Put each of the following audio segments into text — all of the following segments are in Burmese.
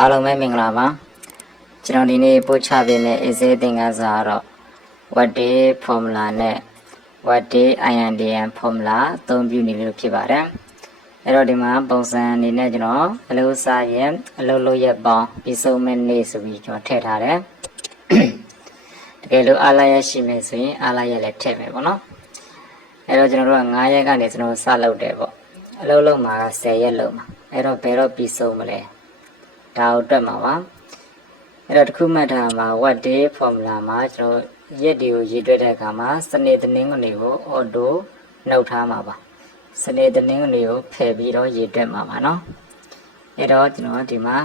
အားလုံးပဲမင်္ဂလာပါကျွန်တော်ဒီနေ့ပို့ချပေးမယ့် essay သင်ခန်းစာကတော့ what day formula နဲ့ what day INDM formula အသုံးပြုနေလို့ဖြစ်ပါတယ်အဲ့တော့ဒီမှာပုံစံအနေနဲ့ကျွန်တော်အလုပ်စာရဲ့အလုပ်လုပ်ရက်ပေါင်းပြီးဆုံးမဲ့နေ့ဆိုပြီးကျွန်တော်ထည့်ထားတယ်တကယ်လို့အားလိုက်ရရှိမယ်ဆိုရင်အားလိုက်ရလည်းထည့်မယ်ပေါ့နော်အဲ့တော့ကျွန်တော်တို့က9ရက်ကနေကျွန်တော်စလုပ်တယ်ပေါ့အလုပ်လုပ်မှာက10ရက်လုပ်မှာအဲ့တော့ဘယ်တော့ပြီးဆုံးမလဲဒါကိုတွက်မှာပါအဲ့တော့တစ်ခုမှတ်ထားမှာ what day formula မှာကျွန်တော်ရက်တွေကိုရေးတွက်တဲ့အခါမှာစနေတနင်္ဂနွေကို auto နှုတ်ထားမှာပါစနေတနင်္ဂနွေကိုဖယ်ပြီးတော့ရေးတွက်မှာပါเนาะအဲ့တော့ကျွန်တော်ဒီမှာ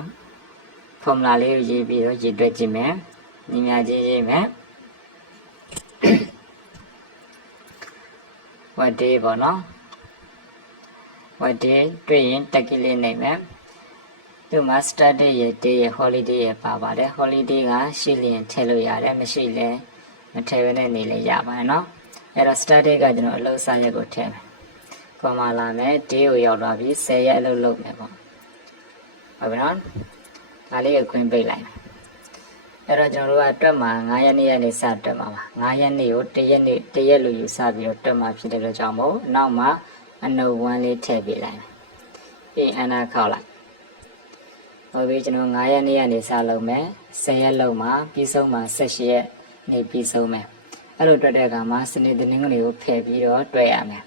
formula လေးကိုရေးပြီးတော့ရေးတွက်ကြည့်မယ်ညီမကြီးရေးမယ် what day ပေါ့เนาะ what day တွေ့ရင်တက်ကလေးနေမယ်ဒီမှာ start day ရဲ့ day ရဲ့ holiday ရဲ့ပါပါတယ် holiday ကရှိလျင်ထည့်လို့ရတယ်မရှိလဲမထည့်ဘဲနဲ့နေလဲရပါတယ်เนาะအဲ့တော့ start day ကကျွန်တော်အလုပ်စာရက်ကိုထည့်မယ်ကောမလာမယ် day ကိုရောက်သွားပြီ10ရက်အလုပ်လုပ်မယ်ပေါ့ဟုတ်ပြီနော်ဒါလေးကိုခွင့်ပိတ်လိုက်မယ်အဲ့တော့ကျွန်တော်တို့ကတွက်မှာ9ရက်နေ့ကနေစတွက်မှာပါ9ရက်နေ့ကို1ရက်လို့ယူဆပြီးတော့တွက်မှာဖြစ်တဲ့အတွက်ကြောင့်မို့နောက်မှာအနုပ်1လေးထည့်ပေးလိုက်မယ်ပြီးအနာခောက်လိုက်ဟုတ်ပြီကျွန်တော်9ရက်နေ့ကနေစလုပ်မယ်10ရက်လုပ်မှာပြီးဆုံးမှာ18ရက်နေ့ပြီးဆုံးမယ်အဲ့လိုတွက်တဲ့အခါမှာစနေတနင်္ဂနွေကိုဖယ်ပြီးတော့တွက်ရမယ်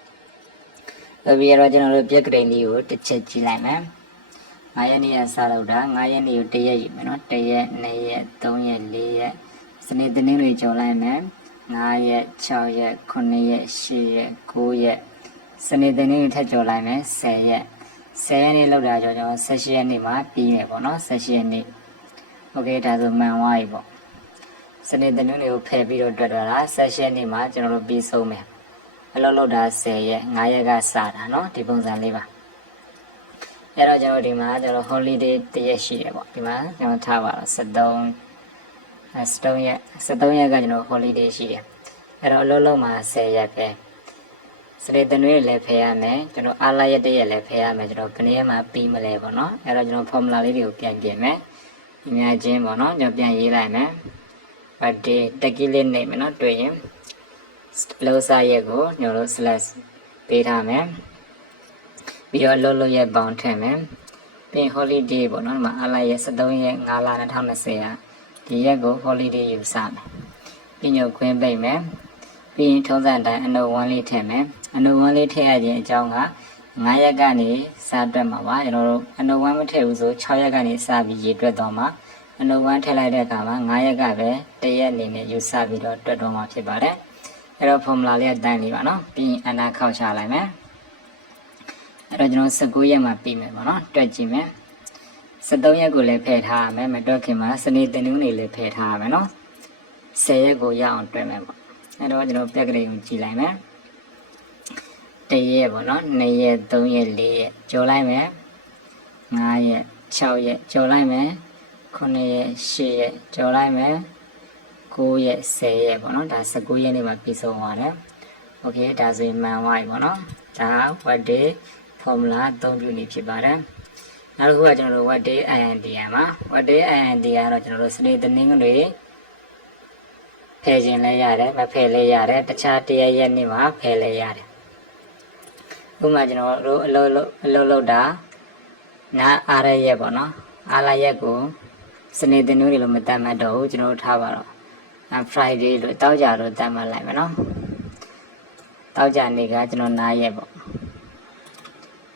ဟုတ်ပြီအဲ့တော့ကျွန်တော်တို့ပြက်ကလေးလေးကိုတစ်ချက်ကြည့်လိုက်မယ်9ရက်နေ့ကစလုပ်တာ9ရက်နေ့ကို1ရက်ယူမယ်နော်1ရက်2ရက်3ရက်4ရက်စနေတနင်္ဂနွေကျော်လိုက်မယ်9ရက်6ရက်9ရက်10ရက်9ရက်စနေတနင်္ဂနွေထပ်ကျော်လိုက်မယ်10ရက်10ရက်နေ့လောက်တာကျွန်တော်18ရက်နေ့မှာပြီးမယ်ပေါ့နော်18ရက်နေ့โอเคဒါဆိုမှန်သွားပြီပေါ့စနေတနင်္ဂနွေကိုဖယ်ပြီးတော့တွက်တာ18ရက်နေ့မှာကျွန်တော်တို့ပြီးဆုံးမယ်အလုပ်လုပ်တာ10ရက်9ရက်ကစတာเนาะဒီပုံစံလေးပါအဲ့တော့ကျွန်တော်ဒီမှာကျွန်တော် holiday တရက်ရှိတယ်ပေါ့ဒီမှာကျွန်တော်ထားပါတော့73ရက်ကကျွန်တော် holiday ရှိတယ်အဲ့တော့အလုပ်လုပ်မှာ10ရက်ပဲစနေတနင်္ဂနွေလည်းဖယ်ရမယ်ကျွန်တော်အားလာရက်တရက်လည်းဖယ်ရမယ်ကျွန်တော်ဘယ်နေ့မှပြီးမလဲပေါ့နော်အဲ့တော့ကျွန်တော် formula လေးတွေကိုပြန်ပြင်မယ်အများချင်းပေါ့နော်ကျွန်တော်ပြန်ရေးလိုက်မယ် what day တက်ကီလေးနေမယ်နော်တွေ့ရင်လောစာရက်ကိုကျွန်တော်တို့ slash ပေးထားမယ်ပြီးတော့လောလောရက်ပေါင်းထည့်မယ်ပြီး holiday ပေါ့နော်ဒီမှာအားလာရက်73ရက်5လ2020ကဒီရက်ကို holiday ယူစမယ်ပြီးညခွင်းပိတ်မယ်ပြီးရင်ထုံးစံတိုင်းအနုပ်1လေးထည့်မယ်အနုပ်1လေးထည့်ရခြင်းအကြောင်းက9ရက်ကနေစတွက်မှာပါကျွန်တော်တို့အနုပ်1မထည့်ဘူးဆို6ရက်ကနေစပြီးရေတွက်တော့မှာအနုပ်1ထည့်လိုက်တဲ့အခါမှာ9ရက်ကပဲ1ရက်အနေနဲ့ယူဆပြီးတော့တွက်တော့မှာဖြစ်ပါတယ်အဲ့တော့ formula လေးအတိုင်းလေးပါနော်ပြီးရင်အနာခောက်ချလိုက်မယ်အဲ့တော့ကျွန်တော်19ရက်မှာပြီးမယ်ပေါ့နော်တွက်ကြည့်မယ်73ရက်ကိုလည်းဖယ်ထားရမယ်မတွက်ခင်မှာစနေတနင်္ဂနွေလည်းဖယ်ထားရမယ်နော်10ရက်ကိုရအောင်တွက်မယ်ပေါ့အဲ့တော့ကျွန်တော်ပြက်ကလေးကိုကြည့်လိုက်မယ်1ရက်ပေါ့နော်2ရက်3ရက်4ရက်ကျော်လိုက်မယ်5ရက်6ရက်ကျော်လိုက်မယ်9ရက်10ရက်ကျော်လိုက်မယ်9ရက်10ရက်ပေါ့နော်ဒါ19ရက်နေ့မှာပြီးဆုံးသွားတယ်โอเคဒါဆိုရင်မှန်သွားပြီပေါ့နော်ဒါ what day formula အသုံးပြုနေဖြစ်ပါတယ်နောက်တစ်ခုကကျွန်တော်တို့ what day INDM ပါ what day INDM ကတော့ကျွန်တော်တို့စနေတနင်္ဂနွေဖယ်ခြင်းလည်းရတယ်မဖယ်လည်းရတယ်တခြားတရားရက်နေ့မှာဖယ်လည်းရတယ်ဥပမာကျွန်တော်တို့အလုပ်လုပ်တာနားအားရရက်ပေါ့နော်အားလာရက်ကိုစနေတနင်္ဂနွေလို့မတတ်မှတ်တော့ဘူးကျွန်တော်တို့ထားပါတော့Friday လို့တောက်ကြတော့တတ်မှတ်လိုက်မယ်နော်တောက်ကြနေ့ကကျွန်တော်နားရက်ပေါ့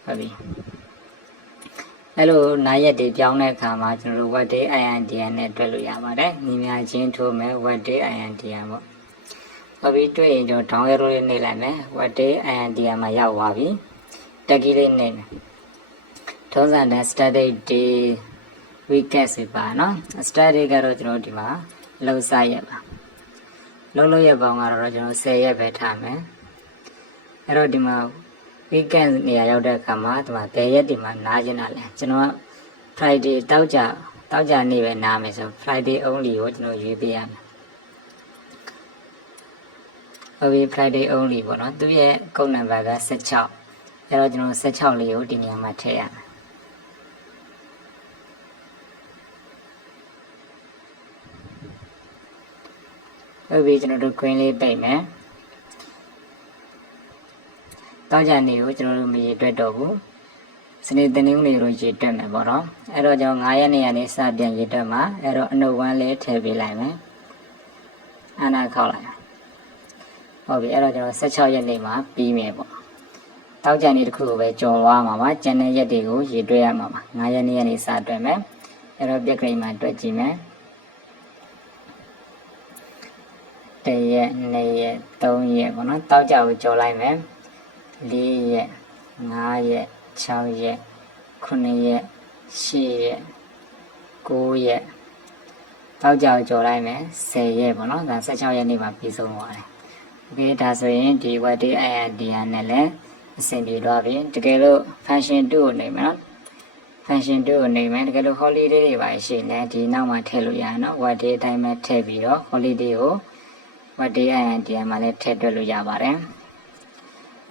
ဟုတ်ပြီအဲ့လိုနားရက်တွေပြောင်းတဲ့အခါမှာကျွန်တော်တို့ what day INDM နဲ့တွက်လို့ရပါတယ်ညီမချင်းထိုးမယ် what day INDM ပေါ့ဟုတ်ပြီတွေ့ရင်ကျွန်တော် down arrow လေးနှိပ်လိုက်မယ် what day INDM မှာရောက်သွားပြီတက်ကီလေးနှိပ်မယ်ထုံးစံတဲ့ start day weekend ဆိုပါနော် start day ကတော့ကျွန်တော်ဒီမှာလောက်စရက်ပါလောက်ရက်ပေါင်းကတော့ကျွန်တော်10ရက်ပဲထားမယ်အဲ့တော့ဒီမှာ weekend နေရာရောက်တဲ့အခါမှာဒီမှာဘယ်ရက်ဒီမှာနားကျင်တာလဲကျွန်တော် Friday တောက်ကြနေ့ပဲနားမယ်ဆို Friday only ကိုကျွန်တော်ရွေးပေးရမယ်ဟုတ်ပြီ Friday only ပေါ့နော်သူရဲ့ကုတ်နံပါတ်က16အဲ့တော့ကျွန်တော်16လေးကိုဒီနေရာမှာထည့်ရမယ် ဟုတ်ပြီကျွန်တော်တို့ green လေးပိတ်မယ်တောက်ကြနေကိုကျွန်တော်တို့မရေတွက်တော့ဘူးစနေတနင်္ဂနွေလိုရေတွက်မယ်ပေါ့နော်အဲ့တော့ကျွန်တော်9ရက်နေ့ကနေစပြန်ရေတွက်မှာအဲ့တော့အနုတ်ဝမ်းလေးထည့်ပေးလိုက်မယ်အနာခောက်လိုက်ဟုတ်ပြီအဲ့တော့ကျွန်တော်16ရက်နေ့မှာပြီးမယ်ပေါ့တောက်ကြနေတစ်ခုကိုပဲကြော်သွားမှာပါကျန်တဲ့ရက်တွေကိုရေတွက်ရမှာပါ9ရက်နေ့ကနေစတွက်မယ်အဲ့တော့ပြက်ကလေးမှာတွက်ကြည့်မယ်1ရက်2ရက်3ရက်ပေါ့နော်တောက်ကြကိုကြော်လိုက်မယ်4ရက်5ရက်6ရက်9ရက်10ရက်9ရက်တောက်ကြကိုကြော်လိုက်မယ်10ရက်ပေါ့နော်ဒါ16ရက်နေ့မှာပြီးဆုံးသွားတယ်โอเคဒါဆိုရင်ဒီ what day idea နဲ့လည်းအဆင်ပြေသွားပြီတကယ်လို့ function 2ကိုနေမယ်နော် function 2ကိုနေမယ်တကယ်လို့ holiday တွေပါရှိနေဒီနောက်မှာထည့်လို့ရအောင်နော် what day အတိုင်းပဲထည့်ပြီးတော့ holiday ကို what day idea မှာလည်းထည့်တွက်လို့ရပါတယ်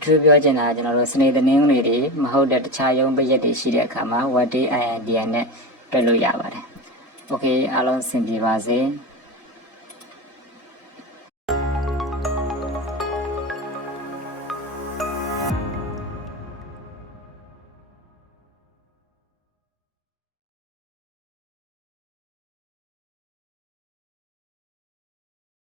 သူပြောချင်တာကျွန်တော်တို့စနေတနင်္ဂနွေတွေမဟုတ်တဲ့တခြားရုံးပရက်တွေရှိတဲ့အခါမှာ what day idea နဲ့တွက်လို့ရပါတယ်โอเคအားလုံးအဆင်ပြေပါစေ